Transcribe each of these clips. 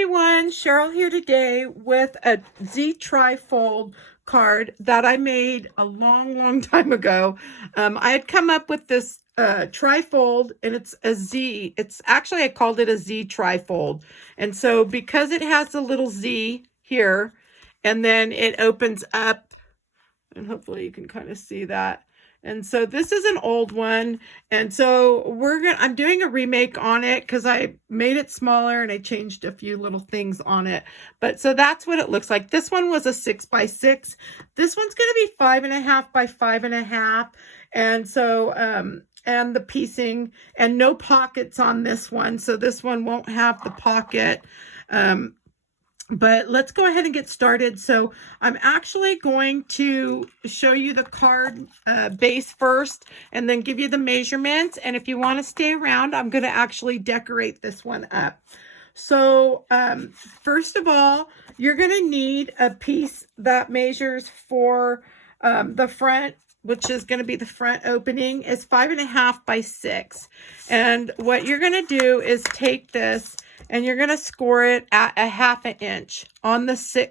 everyone, Cheryl here today with a Z Trifold card that I made a long time ago. I had come up with this trifold, and it's a Z. It's actually, I called it a Z Trifold. And so because it has the little Z here, and then it opens up, and hopefully you can kind of see that. And so this is an old one. And so I'm doing a remake on it because I made it smaller and I changed a few little things on it. But so that's what it looks like. This one was a 6x6. This one's going to be 5.5 by 5.5. And so, and the piecing, and no pockets on this one. So this one won't have the pocket. But let's go ahead and get started. So I'm actually going to show you the card base first and then give you the measurements. And if you want to stay around, I'm going to actually decorate this one up. So first of all, you're going to need a piece that measures for the front, which is going to be the front opening, is 5.5 by 6. And what you're going to do is take this and you're going to score it at a 1/2 inch on the 6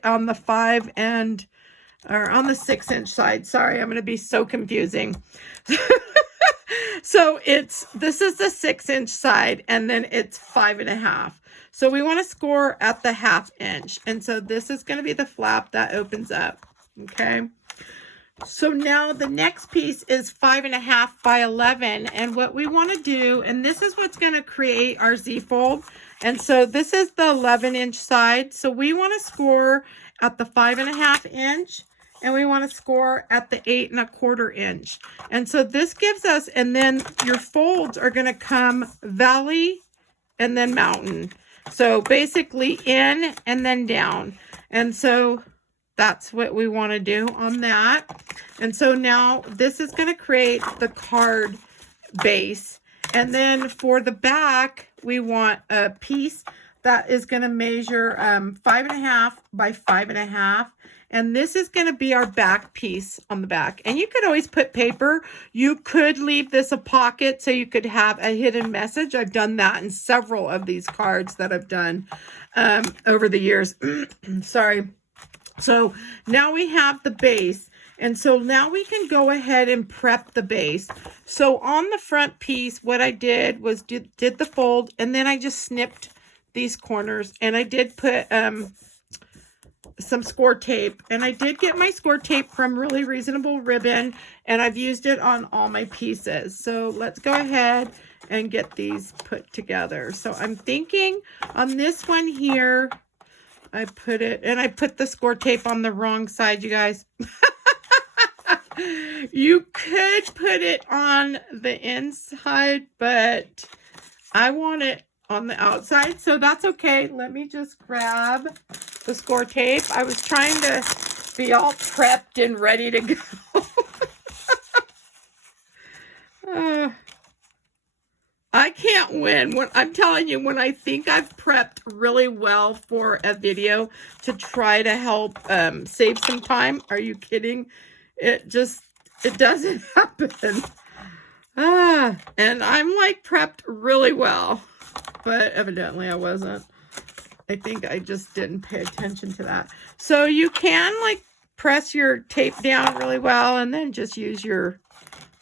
inch side. Sorry, I'm going to be so confusing. So this is the 6 inch side, and then it's 5.5. So we want to score at the 1/2 inch. And so this is going to be the flap that opens up. Okay. So now the next piece is 5.5 by 11. And what we want to do, and this is what's going to create our Z fold. And so this is the 11-inch side. So we want to score at the 5.5 inch, and we want to score at the 8.25 inch. And so this gives us, and then your folds are going to come valley and then mountain. So basically in and then down. And so that's what we want to do on that. And so now this is going to create the card base. And then for the back, we want a piece that is going to measure 5.5 by 5.5. And this is going to be our back piece on the back. And you could always put paper. You could leave this a pocket so you could have a hidden message. I've done that in several of these cards that I've done over the years. Sorry. So now we have the base. And so now we can go ahead and prep the base. So on the front piece, what I did was did the fold, and then I just snipped these corners, and I did put some score tape, and I did get my score tape from Really Reasonable Ribbon, and I've used it on all my pieces. So let's go ahead and get these put together. So I'm thinking on this one here, I put the score tape on the wrong side, you guys. You could put it on the inside, but I want it on the outside, so that's okay. Let me just grab the score tape. I was trying to be all prepped and ready to go. I can't win. I'm telling you, when I think I've prepped really well for a video to try to help save some time, are you kidding? It doesn't happen. And I'm like prepped really well, but evidently I wasn't. I think I just didn't pay attention to that. So you can like press your tape down really well and then just use your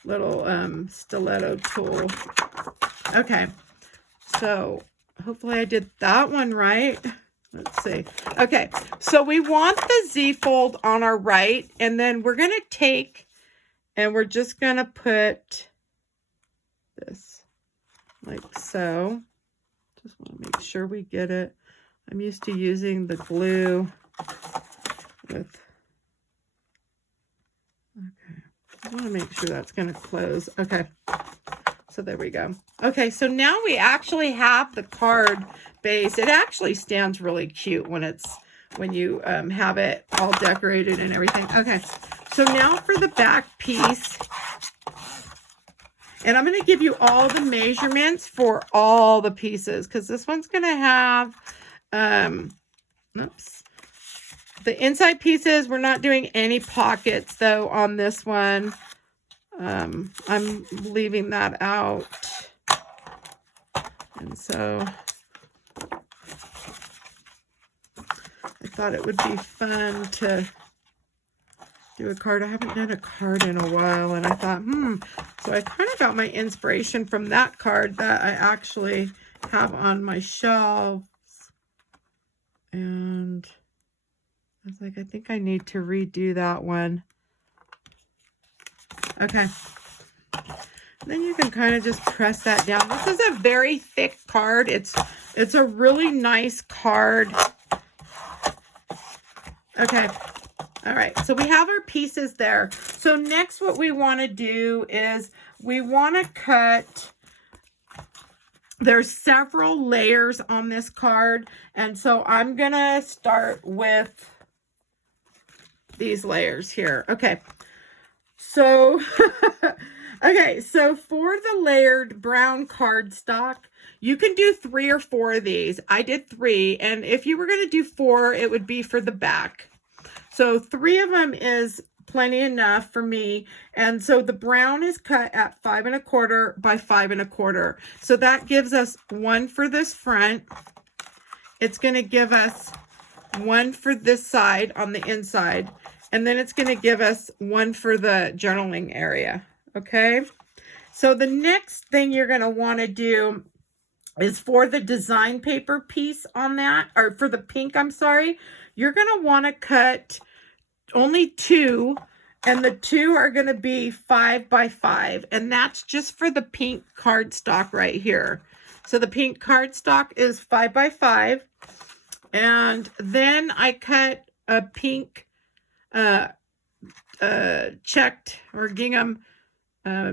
little stiletto tool. Okay, so hopefully I did that one right. Let's see. Okay, so we want the Z fold on our right, and then we're going to take, and we're just going to put this like so. Just want to make sure we get it. I'm used to using the glue with, okay, I want to make sure that's going to close. Okay. So there we go. Okay, so now we actually have the card base. It actually stands really cute when you have it all decorated and everything. Okay, so now for the back piece. And I'm going to give you all the measurements for all the pieces, because this one's going to have, oops. The inside pieces, we're not doing any pockets though on this one. I'm leaving that out. And so thought it would be fun to do a card. I haven't done a card in a while, and I thought, so I kind of got my inspiration from that card that I actually have on my shelves. And I was like, I think I need to redo that one. Okay. Then you can kind of just press that down. This is a very thick card. It's a really nice card. Okay. All right. So we have our pieces there. So next what we want to do is we want to cut. There's several layers on this card. And so I'm going to start with these layers here. Okay. So, okay, so for the layered brown cardstock, you can do 3 or 4 of these. I did 3, and if you were going to do 4, it would be for the back. So 3 of them is plenty enough for me. And so the brown is cut at 5 1/4 by 5 1/4. So that gives us 1 for this front. It's going to give us 1 for this side on the inside. And then it's going to give us 1 for the journaling area. Okay. So the next thing you're going to want to do is for the design paper piece on that, or for the pink, I'm sorry, you're going to want to cut only 2, and the 2 are going to be 5 by 5, and that's just for the pink cardstock right here. So the pink cardstock is 5 by 5, and then I cut a pink checked or gingham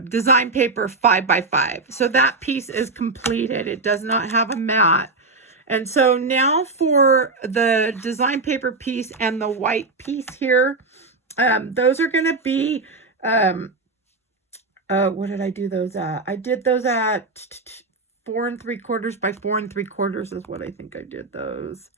design paper 5 by 5. So that piece is completed. It does not have a mat. And so now for the design paper piece and the white piece here, those are going to be, what did I do those at? I did those at 4 3/4 by 4 3/4 is what I think I did those.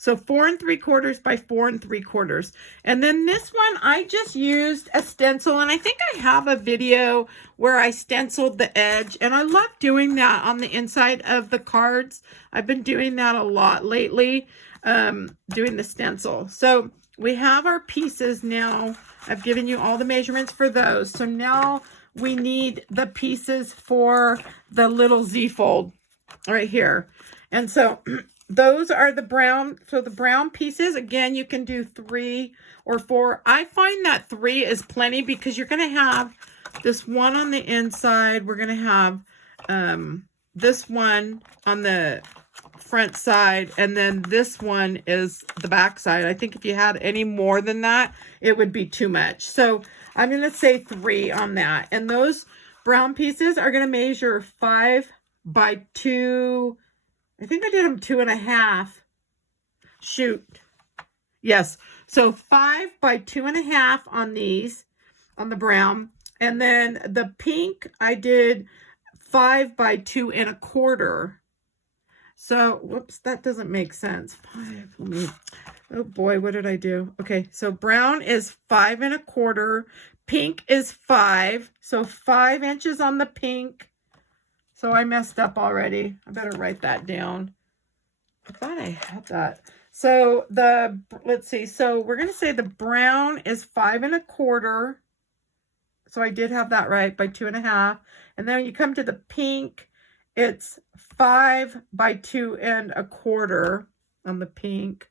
So 4 3/4 by 4 3/4. And then this one, I just used a stencil, and I think I have a video where I stenciled the edge, and I love doing that on the inside of the cards. I've been doing that a lot lately, doing the stencil. So we have our pieces now. I've given you all the measurements for those. So now we need the pieces for the little Z fold right here. And so those are the brown. So the brown pieces, again, you can do 3 or 4. I find that 3 is plenty because you're going to have this one on the inside. We're going to have this one on the front side, and then this one is the back side. I think if you had any more than that, it would be too much. So I'm going to say 3 on that. And those brown pieces are going to measure 5 by 2. I think I did them 2 1/2. Shoot. Yes. So 5 by 2 1/2 on these, on the brown. And then the pink, I did 5 by 2 1/4. So, whoops, that doesn't make sense. 5, let me, oh boy, what did I do? Okay, so brown is 5 1/4. Pink is 5. So 5 inches on the pink. So I messed up already. I better write that down. I thought I had that. So let's see. So we're going to say the brown is 5 1/4. So I did have that right, by 2 1/2. And then when you come to the pink, it's 5 by 2 1/4 on the pink.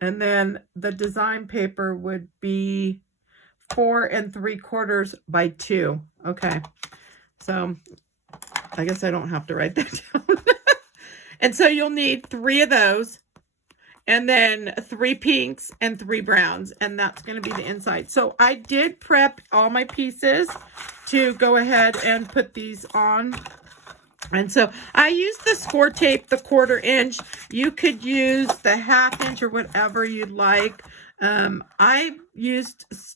And then the design paper would be 4 3/4 by 2. Okay. So I guess I don't have to write that down. And so you'll need 3 of those, and then 3 pinks and 3 browns, and that's going to be the inside. So I did prep all my pieces to go ahead and put these on. And so I used the score tape, the 1/4 inch. You could use the 1/2 inch or whatever you'd like. I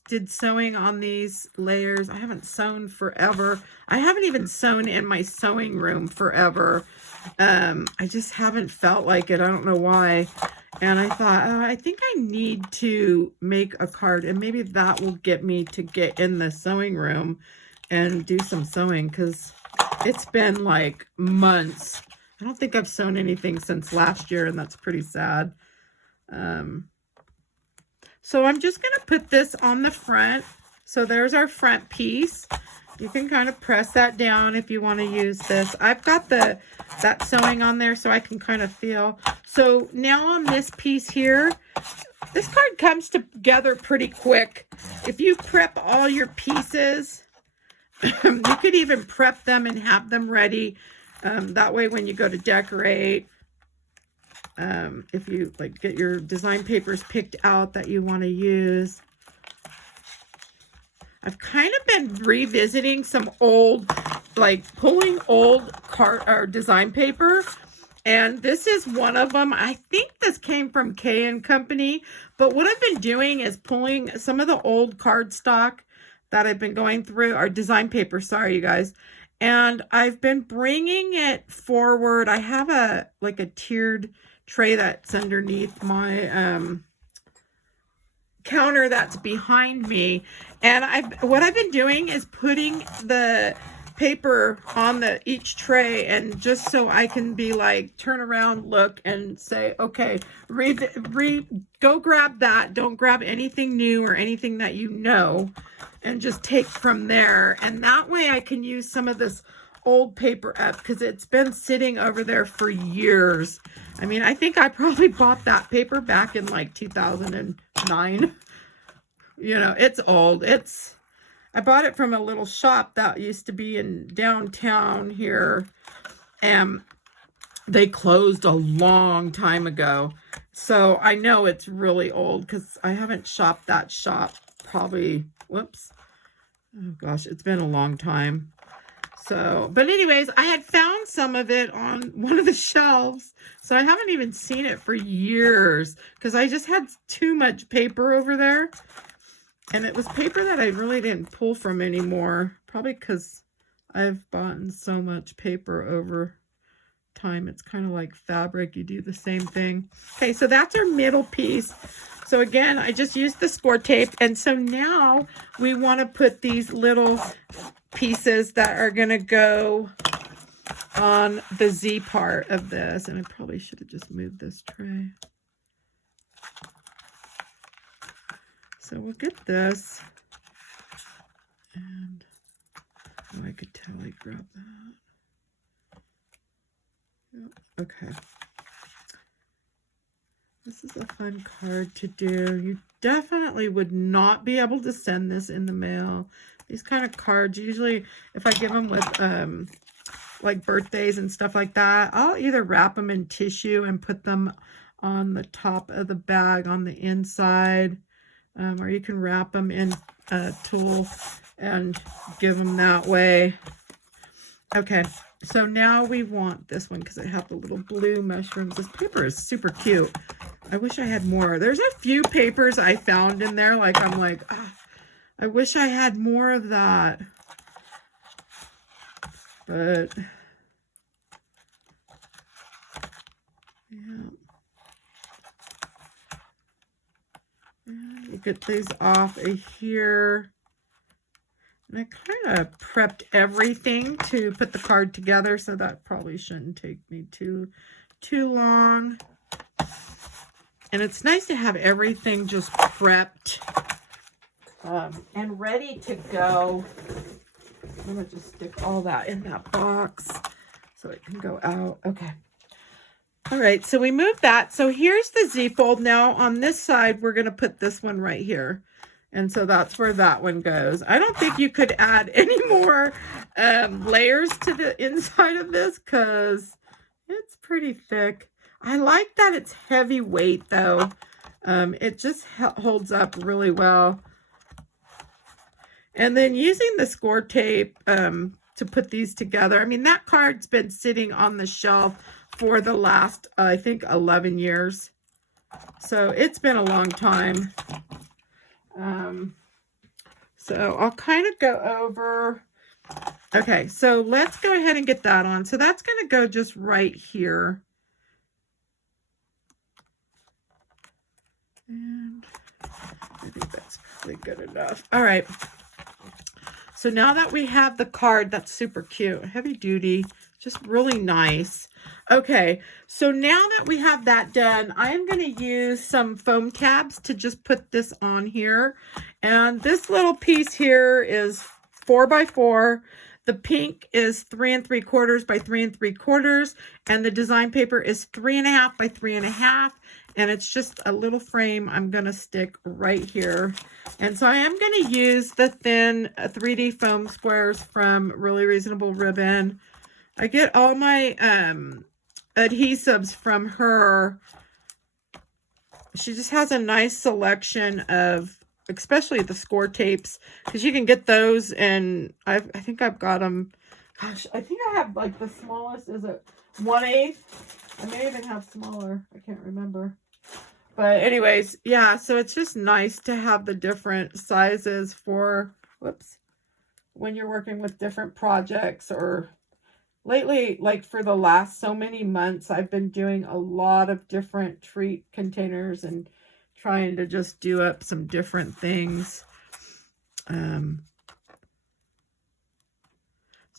did sewing on these layers. I haven't sewn forever. I haven't even sewn in my sewing room forever. I just haven't felt like it. I don't know why. And I thought, oh, I think I need to make a card, and maybe that will get me to get in the sewing room and do some sewing, because it's been like months. I don't think I've sewn anything since last year, and that's pretty sad. So I'm just going to put this on the front. So there's our front piece. You can kind of press that down if you want to use this. I've got that sewing on there so I can kind of feel. So now on this piece here, this card comes together pretty quick. If you prep all your pieces, you could even prep them and have them ready. That way when you go to decorate, if you like get your design papers picked out that you want to use. I've kind of been revisiting some old, like pulling old card or design paper. And this is one of them. I think this came from K&Company. But what I've been doing is pulling some of the old cardstock that I've been going through, or design paper, sorry you guys. And I've been bringing it forward. I have a tiered tray that's underneath my counter that's behind me, and what I've been doing is putting the paper on each tray, and just so I can be like turn around, look, and say, okay, go grab that. Don't grab anything new or anything that you know, and just take from there. And that way I can use some of this old paper up, because it's been sitting over there for years. I mean, I think I probably bought that paper back in like 2009. You know, it's old. I bought it from a little shop that used to be in downtown here, and they closed a long time ago. So I know it's really old because I haven't shopped that shop probably, whoops. Oh gosh, it's been a long time. So, but anyways, I had found some of it on one of the shelves. So I haven't even seen it for years because I just had too much paper over there. And it was paper that I really didn't pull from anymore. Probably because I've bought so much paper over time. It's kind of like fabric. You do the same thing. Okay, so that's our middle piece. So again, I just used the score tape. And so now we want to put these little pieces that are going to go on the Z part of this. And I probably should have just moved this tray. So we'll get this. And oh, I could tell I grabbed that. Yep. Okay. This is a fun card to do. You definitely would not be able to send this in the mail. These kind of cards, usually if I give them with like birthdays and stuff like that, I'll either wrap them in tissue and put them on the top of the bag on the inside, or you can wrap them in a tulle and give them that way. Okay, so now we want this one because I have the little blue mushrooms. This paper is super cute. I wish I had more. There's a few papers I found in there, like I'm like, ah, I wish I had more of that. But yeah. You get these off of here. And I kind of prepped everything to put the card together, so that probably shouldn't take me too long. And it's nice to have everything just prepped and ready to go. I'm going to just stick all that in that box so it can go out. Okay. All right, so we moved that. So here's the Z fold. Now on this side, we're going to put this one right here. And so that's where that one goes. I don't think you could add any more layers to the inside of this because it's pretty thick. I like that it's heavyweight though. It just holds up really well. And then using the score tape to put these together. I mean, that card's been sitting on the shelf for the last, I think, 11 years. So it's been a long time. So I'll kind of go over. Okay, so let's go ahead and get that on. So that's going to go just right here. And I think that's probably good enough. All right. So now that we have the card, that's super cute. Heavy duty. Just really nice. Okay, so now that we have that done, I am going to use some foam tabs to just put this on here. And this little piece here is 4 by 4. The pink is 3 3/4 by 3 3/4. And the design paper is 3.5 by 3.5. And it's just a little frame I'm going to stick right here. And so I am going to use the thin 3D foam squares from Really Reasonable Ribbon. I get all my adhesives from her. She just has a nice selection of, especially the score tapes, because you can get those, and I think I've got them. Gosh, I think I have like the smallest, is it 1/8? I may even have smaller. I can't remember. But anyways, yeah, so it's just nice to have the different sizes for, whoops, when you're working with different projects. Or lately, like for the last so many months, I've been doing a lot of different treat containers and trying to just do up some different things. So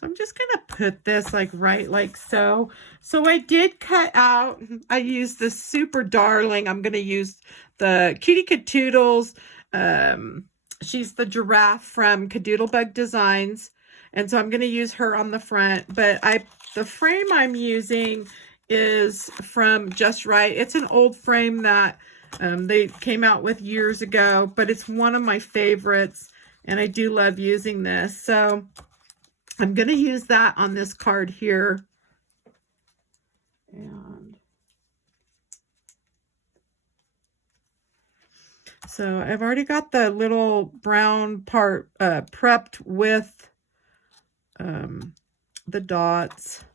I'm just going to put this like right like so. So I did cut out, I used this super darling, I'm going to use the Cutie KaToodles. She's the giraffe from Kadoodlebug Designs. And so I'm going to use her on the front. But the frame I'm using is from JustRite. It's an old frame that they came out with years ago, but it's one of my favorites. And I do love using this. So I'm going to use that on this card here. And so I've already got the little brown part prepped with the dots.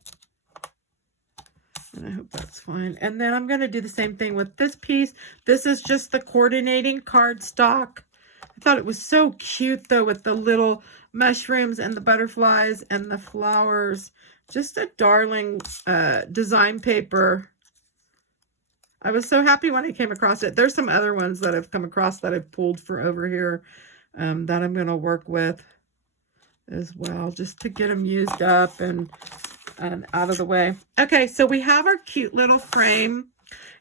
And I hope that's fine. And then I'm going to do the same thing with this piece. This is just the coordinating cardstock. I thought it was so cute though, with the little mushrooms and the butterflies and the flowers. Just a darling design paper. I was so happy when I came across it. There's some other ones that I've come across that I've pulled for over here that I'm going to work with as well, just to get them used up and out of the way. Okay, so we have our cute little frame.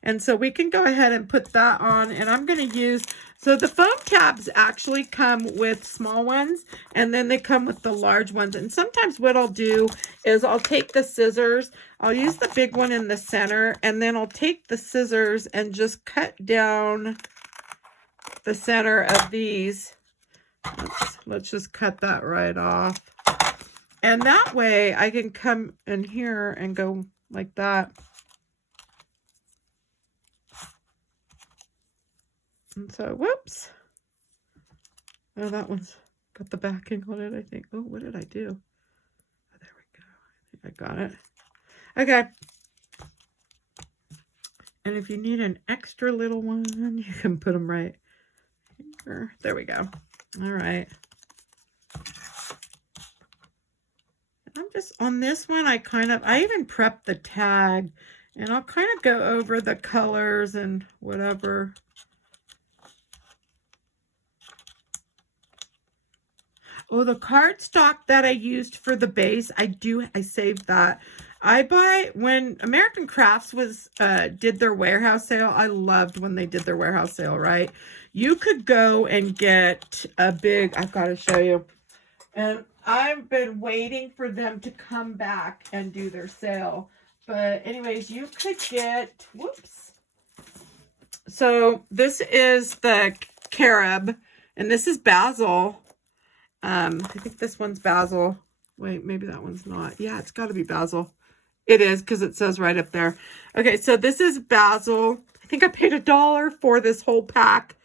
And so we can go ahead and put that on. And I'm going to use, so the foam tabs actually come with small ones, and then they come with the large ones. And sometimes what I'll do is I'll take the scissors, I'll use the big one in the center, and then I'll take the scissors and just cut down the center of these. Let's just cut that right off. And that way I can come in here and go like that. And so, whoops. Oh, that one's got the backing on it, I think. Oh, what did I do? Oh, there we go. I think I got it. Okay. And if you need an extra little one, you can put them right here. There we go. All right. I'm just, on this one, I even prepped the tag. And I'll kind of go over the colors and whatever. Oh, the cardstock that I used for the base, I saved that. I buy, when American Crafts did their warehouse sale, I loved when they did their warehouse sale, right? You could go and get a big, I've got to show you. And I've been waiting for them to come back and do their sale. But anyways, you could get, whoops. So this is the carob, and this is basil. I think this one's basil. Wait, maybe that one's not. Yeah, it's got to be basil. It is, because it says right up there. Okay, so this is basil. I think I paid $1 for this whole pack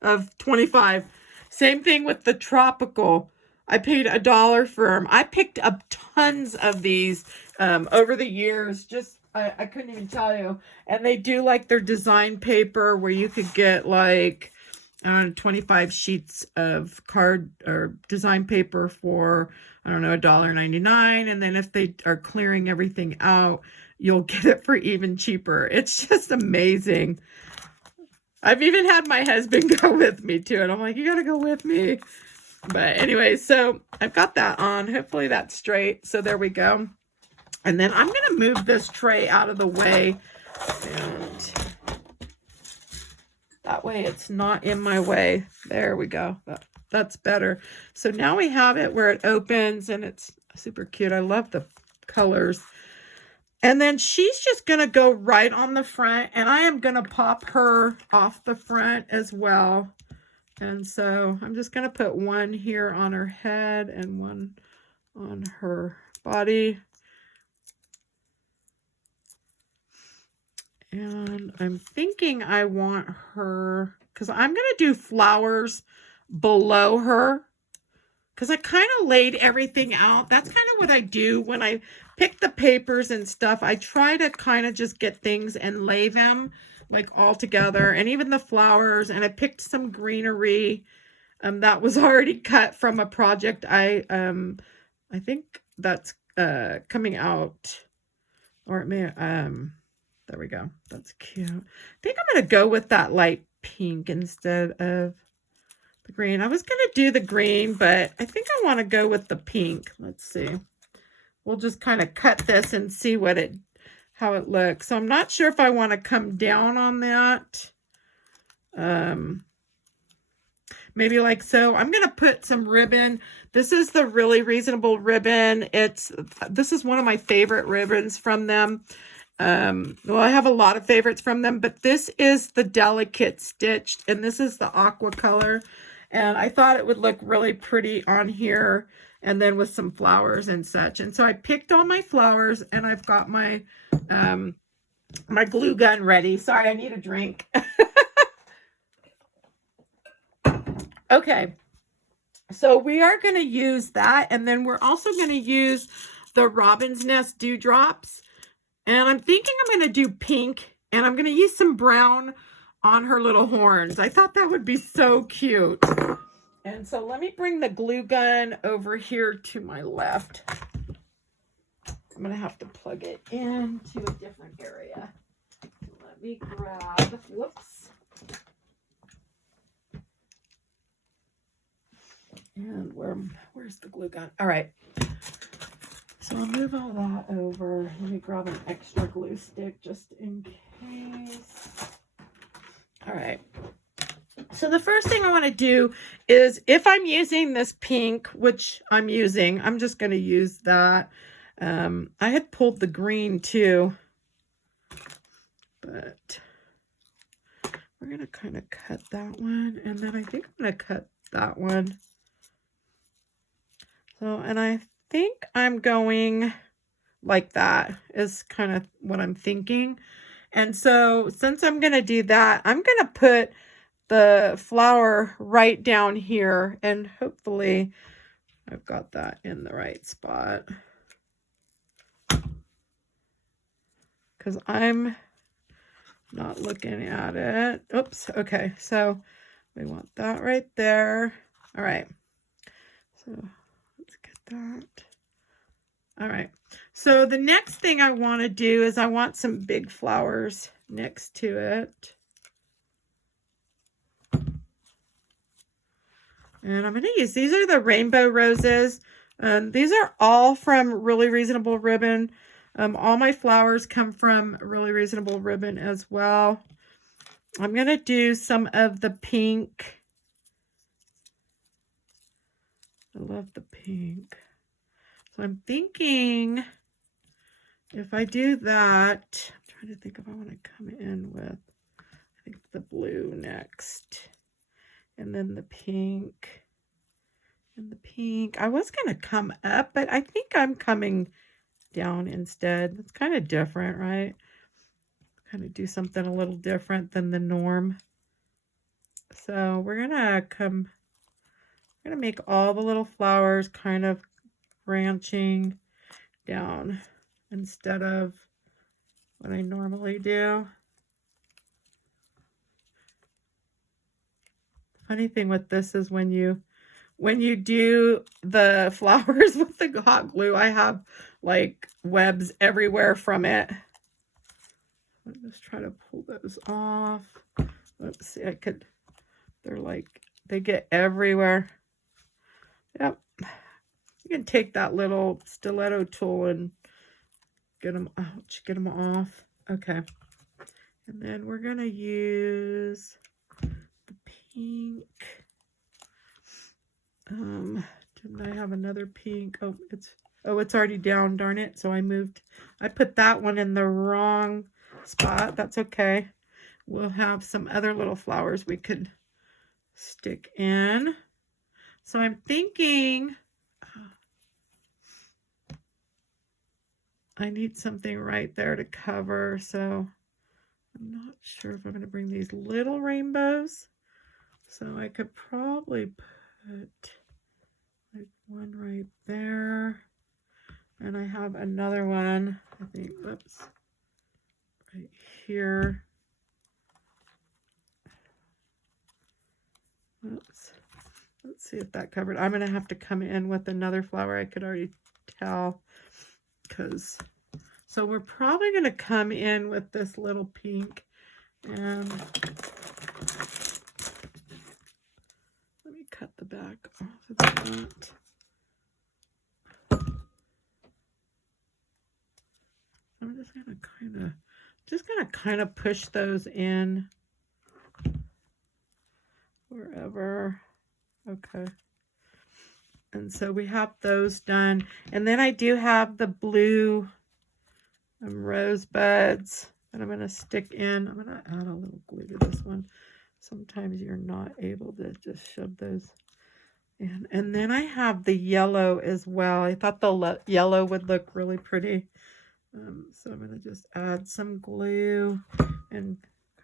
of 25. Same thing with the tropical. I paid $1 for them. I picked up tons of these over the years. Just, I couldn't even tell you. And they do like their design paper where you could get like 25 sheets of card or design paper for, I don't know, $1.99. And then if they are clearing everything out, you'll get it for even cheaper. It's just amazing. I've even had my husband go with me too. And I'm like, you got to go with me. But anyway, so I've got that on. Hopefully that's straight. So there we go. And then I'm going to move this tray out of the way, and that way it's not in my way. There we go. That's better. So now we have it where it opens, and it's super cute. I love the colors. And then she's just going to go right on the front, and I am going to pop her off the front as well. And so I'm just going to put one here on her head and one on her body. And I'm thinking I want her, because I'm going to do flowers below her, because I kind of laid everything out. That's kind of what I do when I pick the papers and stuff. I try to kind of just get things and lay them like all together, and even the flowers. And I picked some greenery that was already cut from a project. I think that's coming out, or it may there we go. That's cute. I think I'm going to go with that light pink instead of the green. I was going to do the green, but I think I want to go with the pink. Let's see. We'll just kind of cut this and see how it looks. So I'm not sure if I want to come down on that. Maybe like so. I'm going to put some ribbon. This is the Really Reasonable ribbon. This is one of my favorite ribbons from them. Well, I have a lot of favorites from them, but this is the Delicate Stitched, and this is the aqua color. And I thought it would look really pretty on here, and then with some flowers and such. And so I picked all my flowers, and I've got my my glue gun ready. Sorry, I need a drink. Okay, so we are going to use that, and then we're also going to use the Robin's Nest Dewdrops. And I'm thinking I'm going to do pink, and I'm going to use some brown on her little horns. I thought that would be so cute. And so let me bring the glue gun over here to my left. I'm going to have to plug it into a different area. Let me grab, whoops. And where's the glue gun? All right. So I'll move all that over. Let me grab an extra glue stick just in case. All right. So the first thing I want to do is, if I'm using this pink, which I'm using, I'm just going to use that. I had pulled the green too, but we're going to kind of cut that one. And then I think I'm going to cut that one. So, and I think I'm going like that is kind of what I'm thinking. And so since I'm going to do that, I'm going to put the flower right down here, and hopefully I've got that in the right spot, because I'm not looking at it. Oops. Okay. So we want that right there. All right. So let's get that. All right. So the next thing I want to do is I want some big flowers next to it. And I'm going to use, these are the rainbow roses. These are all from Really Reasonable Ribbon. All my flowers come from Really Reasonable Ribbon as well. I'm going to do some of the pink. I love the pink. So I'm thinking if I do that, I'm trying to think if I want to come in with, I think the blue next. And then the pink, and the pink. I was going to come up, but I think I'm coming down instead. It's kind of different, right? Kind of do something a little different than the norm. So we're going to make all the little flowers kind of branching down instead of what I normally do. Funny thing with this is when you do the flowers with the hot glue, I have like webs everywhere from it. I'll just try to pull those off. Let's see, they get everywhere. Yep. You can take that little stiletto tool and get them out, get them off. Okay. And then we're going to use the pink. Didn't I have another pink? Oh, it's already down, darn it. So I put that one in the wrong spot. That's okay. We'll have some other little flowers we could stick in. So I'm thinking I need something right there to cover. So I'm not sure if I'm going to bring these little rainbows. So I could probably put like one right there. And I have another one, I think, whoops, right here. Oops. Let's see if that covered. I'm going to have to come in with another flower. I could already tell. So we're probably going to come in with this little pink. And let me cut the back off of that. I'm just going to kind of push those in wherever. Okay. And so we have those done. And then I do have the blue rosebuds that I'm going to stick in. I'm going to add a little glue to this one. Sometimes you're not able to just shove those in. And then I have the yellow as well. I thought the yellow would look really pretty. So I'm going to just add some glue and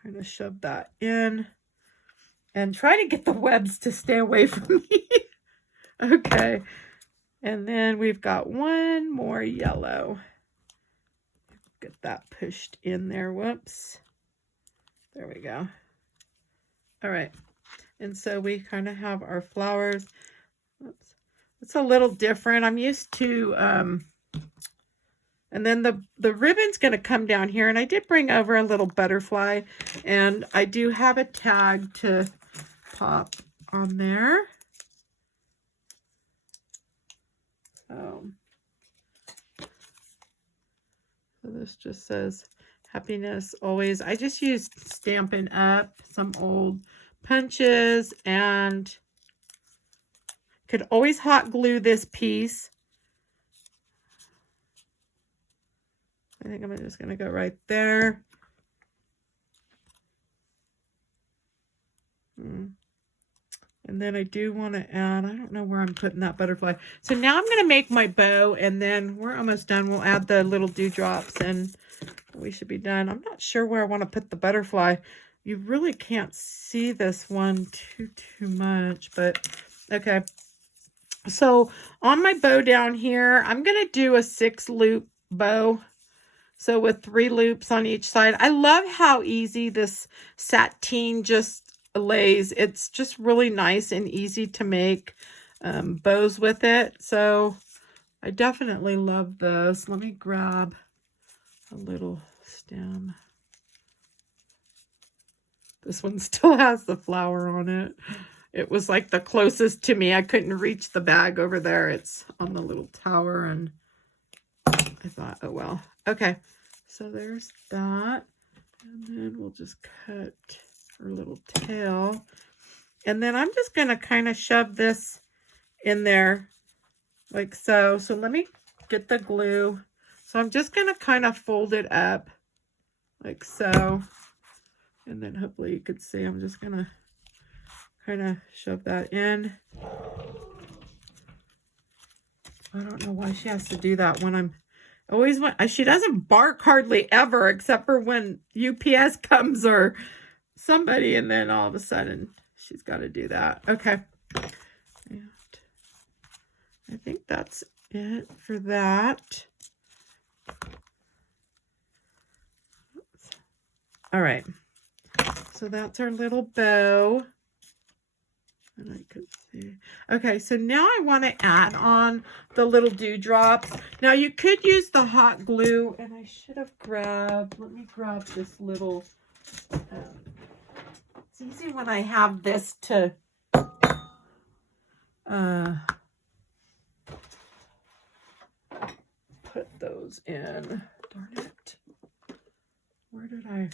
kind of shove that in. And try to get the webs to stay away from me. Okay. And then we've got one more yellow. Get that pushed in there. Whoops. There we go. All right. And so we kind of have our flowers. Oops. It's a little different. I'm used to, and then the ribbon's going to come down here. And I did bring over a little butterfly. And I do have a tag to pop on there. So this just says happiness always. I just used Stampin' Up, some old punches, and could always hot glue this piece. I think I'm just going to go right there. And then I do want to add, I don't know where I'm putting that butterfly. So now I'm going to make my bow, and then we're almost done. We'll add the little dewdrops and we should be done. I'm not sure where I want to put the butterfly. You really can't see this one too much, but okay. So on my bow down here, I'm going to do a 6-loop bow. So with 3 loops on each side. I love how easy this sateen just lays. It's just really nice and easy to make bows with it. So I definitely love this. Let me grab a little stem. This one still has the flower on it. It was like the closest to me. I couldn't reach the bag over there. It's on the little tower, and I thought, oh well. Okay, so there's that. And then we'll just cut her little tail. And then I'm just going to kind of shove this in there like so. So let me get the glue. So I'm just going to kind of fold it up like so. And then hopefully you could see I'm just going to kind of shove that in. I don't know why she has to do that when I'm always when she doesn't bark hardly ever except for when UPS comes or somebody, and then all of a sudden she's got to do that. Okay. And I think that's it for that. All right. So that's our little bow. And I could see. Okay, so now I want to add on the little dewdrops. Now you could use the hot glue, and I should have grabbed, let me grab this little, it's easy when I have this to put those in. Darn it. Where did I?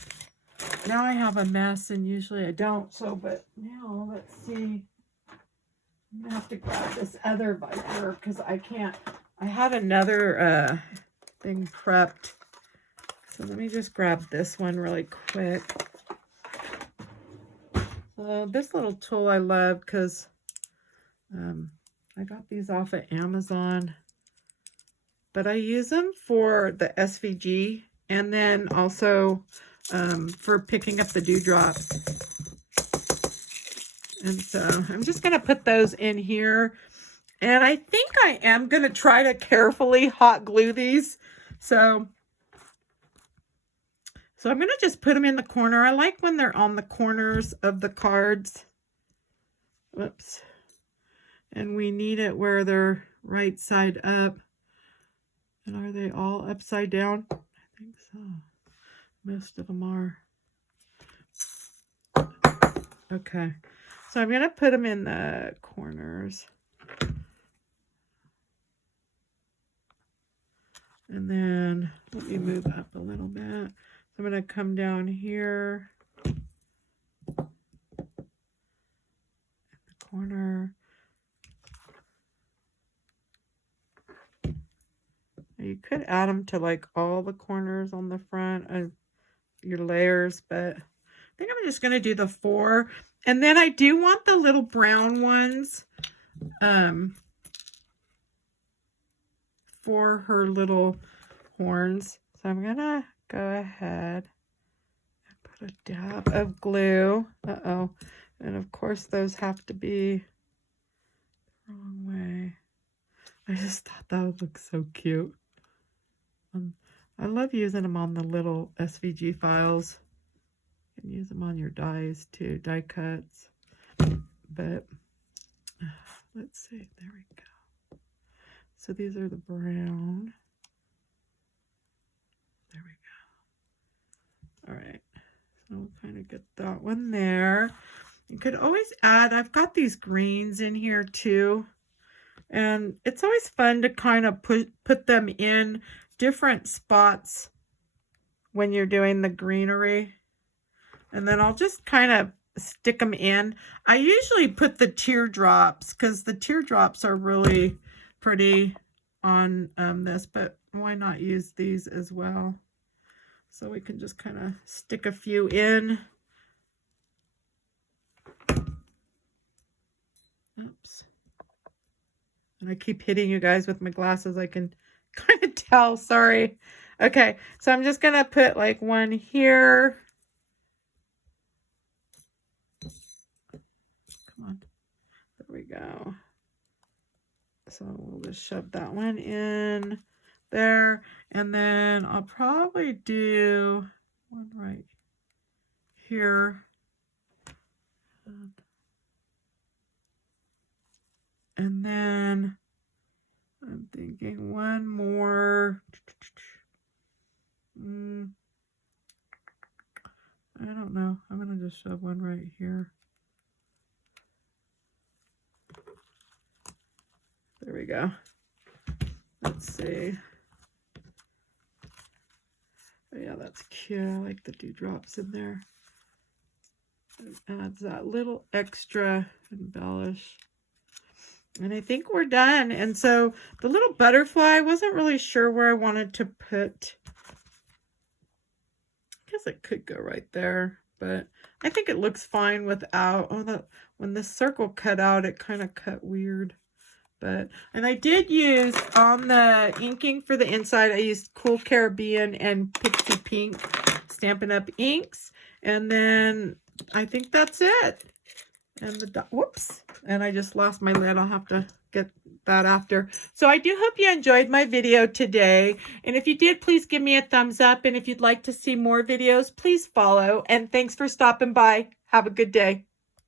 Now I have a mess, and usually I don't. So, but now let's see. I'm going to have to grab this other viper because I can't. I had another thing prepped. So let me just grab this one really quick. So this little tool I love because I got these off of Amazon. But I use them for the SVG and then also for picking up the dewdrops. And so I'm just going to put those in here. And I think I am going to try to carefully hot glue these. So I'm going to just put them in the corner. I like when they're on the corners of the cards. Whoops. And we need it where they're right side up. And are they all upside down? I think so. Most of them are. Okay. So I'm going to put them in the corners. And then let me move up a little bit. So I'm going to come down here. In the corner. You could add them to like all the corners on the front of your layers, but I think I'm just going to do the 4. And then I do want the little brown ones for her little horns. So I'm going to go ahead and put a dab of glue. Uh-oh. And of course those have to be the wrong way. I just thought that would look so cute. I love using them on the little SVG files. You can use them on your dies too, die cuts. But let's see, there we go. So these are the brown. There we go. All right, so we'll kind of get that one there. You could always add, I've got these greens in here too. And it's always fun to kind of put them in different spots when you're doing the greenery. And then I'll just kind of stick them in. I usually put the teardrops because the teardrops are really pretty on this, but why not use these as well? So we can just kind of stick a few in. Oops. And I keep hitting you guys with my glasses. I can kind of tell. Sorry. Okay. So I'm just going to put like one here. Come on. There we go. So we'll just shove that one in there. And then I'll probably do one right here. And then I'm thinking one more. I don't know. I'm going to just shove one right here. There we go. Let's see. Oh yeah, that's cute. I like the dewdrops in there. It adds that little extra embellish. And I think we're done. And so the little butterfly, I wasn't really sure where I wanted to put. I guess it could go right there, but I think it looks fine without. Oh, when the circle cut out, it kind of cut weird. But, and I did use on the inking for the inside, I used Cool Caribbean and Pixie Pink Stampin' Up! Inks. And then I think that's it. And the, whoops, and I just lost my lid. I'll have to get that after. So I do hope you enjoyed my video today. And if you did, please give me a thumbs up. And if you'd like to see more videos, please follow. And thanks for stopping by. Have a good day.